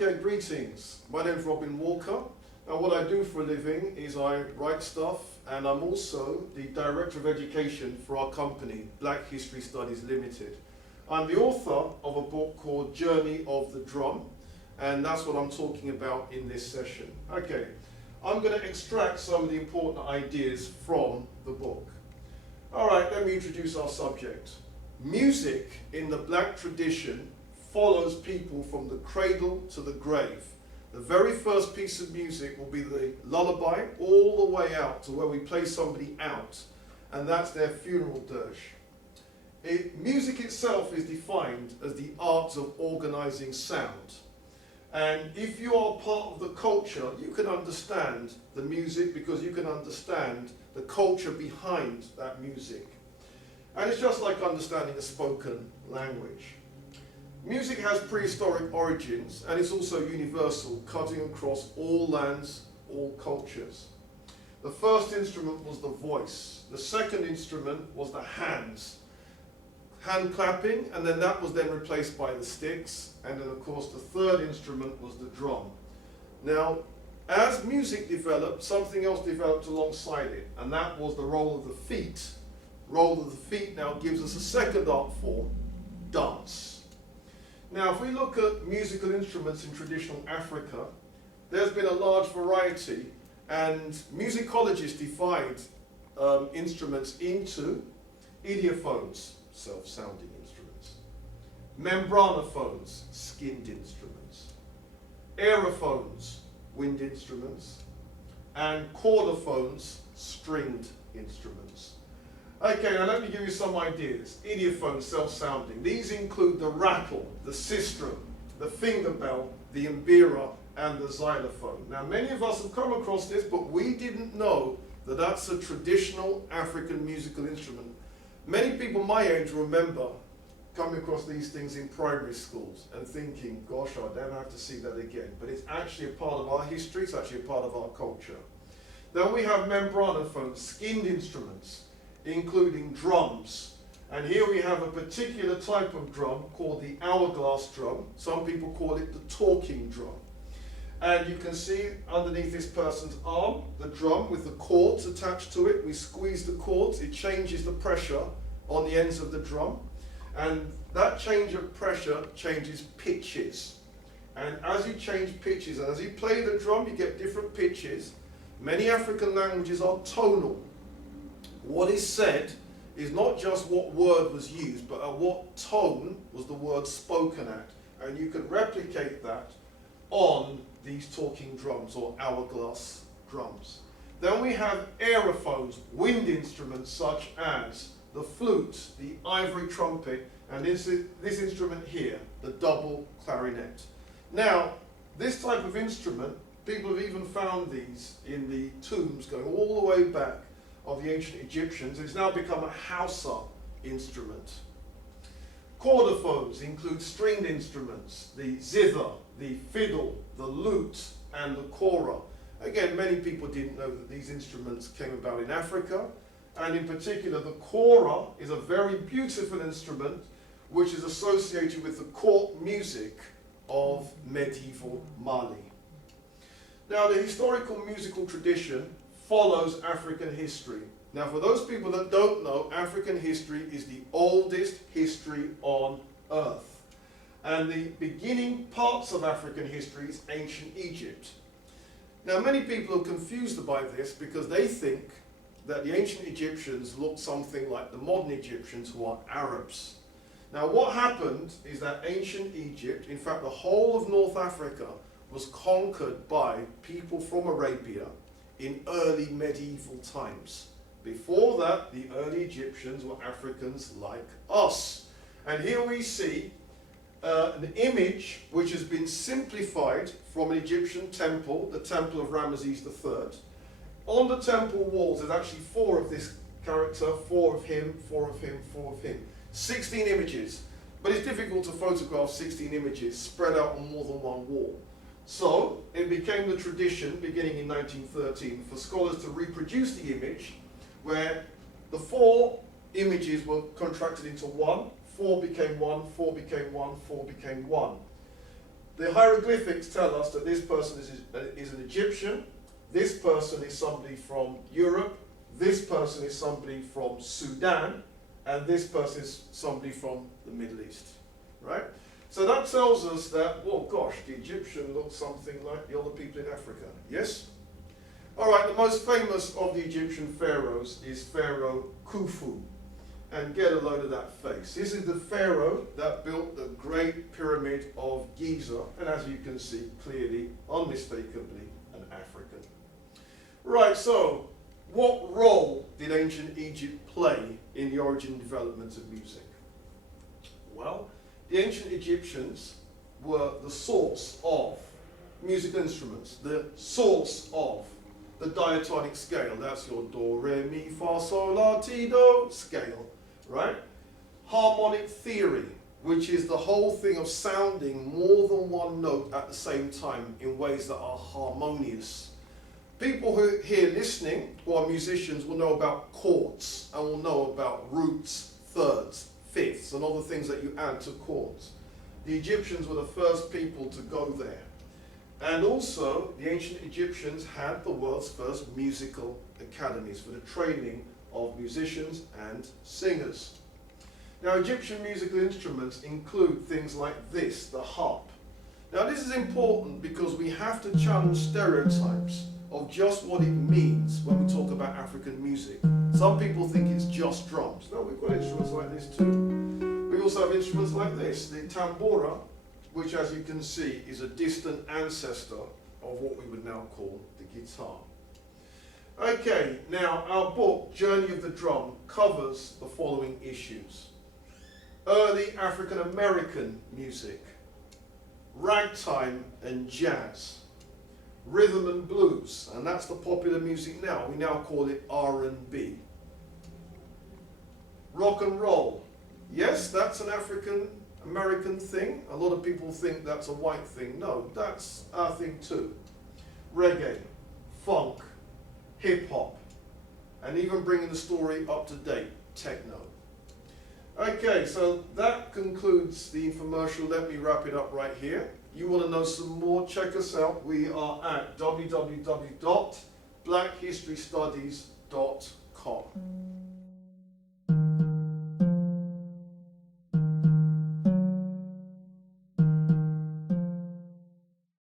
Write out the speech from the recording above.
Okay, greetings. My name is Robin Walker, and what I do for a living is I write stuff, and I'm also the Director of Education for our company, BlackHistoryStudies Limited. I'm the author of a book called Journey of the Drum, and that's what I'm talking about in this session. Okay, I'm going to extract some of the important ideas from the book. All right, let me introduce our subject. Music in the black tradition follows people from the cradle to the grave. The very first piece of music will be the lullaby all the way out to where we play somebody out, and that's their funeral dirge. Music itself is defined as the art of organizing sound. And if you are part of the culture, you can understand the music because you can understand the culture behind that music. And it's just like understanding a spoken language. Music has prehistoric origins, and it's also universal, cutting across all lands, all cultures. The first instrument was the voice. The second instrument was the hands. Hand clapping, and then that was then replaced by the sticks, and then of course the third instrument was the drum. Now, as music developed, something else developed alongside it, and that was the role of the feet. Role of the feet now gives us a second art form, dance. Now, if we look at musical instruments in traditional Africa, there's been a large variety, and musicologists divide instruments into idiophones, self-sounding instruments, membranophones, skinned instruments, aerophones, wind instruments, and chordophones, stringed instruments. Okay, now let me give you some ideas. Idiophones, self-sounding. These include the rattle, the sistrum, the finger bell, the mbira, and the xylophone. Now, many of us have come across this, but we didn't know that that's a traditional African musical instrument. Many people my age remember coming across these things in primary schools and thinking, gosh, I'll never have to see that again. But it's actually a part of our history, it's actually a part of our culture. Then we have membranophones, skinned instruments, including drums. And here we have a particular type of drum called the hourglass drum. Some people call it the talking drum. And you can see underneath this person's arm, the drum with the cords attached to it. We squeeze the cords, it changes the pressure on the ends of the drum. And that change of pressure changes pitches. And as you change pitches, and as you play the drum, you get different pitches. Many African languages are tonal. What is said is not just what word was used, but at what tone was the word spoken at. And you can replicate that on these talking drums or hourglass drums. Then we have aerophones, wind instruments such as the flute, the ivory trumpet, and this instrument here, the double clarinet. Now, this type of instrument, people have even found these in the tombs going all the way back of the ancient Egyptians. It's now become a Hausa instrument. Chordophones include stringed instruments, the zither, the fiddle, the lute, and the kora. Again, many people didn't know that these instruments came about in Africa, and in particular the kora is a very beautiful instrument which is associated with the court music of medieval Mali. Now, the historical musical tradition follows African history. Now, for those people that don't know, African history is the oldest history on earth. And the beginning parts of African history is ancient Egypt. Now, many people are confused by this because they think that the ancient Egyptians looked something like the modern Egyptians, who are Arabs. Now, what happened is that ancient Egypt, in fact, the whole of North Africa, was conquered by people from Arabia in early medieval times. Before that, the early Egyptians were Africans like us. And here we see an image which has been simplified from an Egyptian temple, the temple of Ramesses III. On the temple walls, there's actually 4 of this character, 4 of him, 4 of him, 4 of him. 16 images. But it's difficult to photograph 16 images spread out on more than one wall. So it became the tradition, beginning in 1913, for scholars to reproduce the image where the 4 images were contracted into one, 4 became 1, 4 became 1, 4 became 1. The hieroglyphics tell us that this person is an Egyptian, this person is somebody from Europe, this person is somebody from Sudan, and this person is somebody from the Middle East, right? So that tells us that, well, gosh, the Egyptian looks something like the other people in Africa, yes? All right, the most famous of the Egyptian pharaohs is Pharaoh Khufu. And get a load of that face. This is the pharaoh that built the Great Pyramid of Giza, and as you can see, clearly, unmistakably, an African. Right, so, what role did ancient Egypt play in the origin and development of music? Well, the ancient Egyptians were the source of musical instruments, the source of the diatonic scale. That's your do, re, mi, fa, sol, la, ti, do scale, right? Harmonic theory, which is the whole thing of sounding more than one note at the same time in ways that are harmonious. People who here listening, who are musicians, will know about chords and will know about roots, thirds, fifths, and all the things that you add to chords. The Egyptians were the first people to go there. And also, the ancient Egyptians had the world's first musical academies for the training of musicians and singers. Now, Egyptian musical instruments include things like this, the harp. Now, this is important because we have to challenge stereotypes of just what it means when we talk about African music. Some people think it's just drums. No, we've got instruments like this too. We also have instruments like this, the tambura, which, as you can see, is a distant ancestor of what we would now call the guitar. Okay, now our book, Journey of the Drum, covers the following issues. Early African American music, ragtime and jazz, rhythm and blues, and that's the popular music now. We now call it R&B. Rock and roll. Yes, that's an African American thing. A lot of people think that's a white thing. No, that's our thing too. Reggae, funk, hip-hop, and even bringing the story up to date, techno. Okay, so that concludes the infomercial. Let me wrap it up right here. You want to know some more? Check us out. We are at www.blackhistorystudies.com.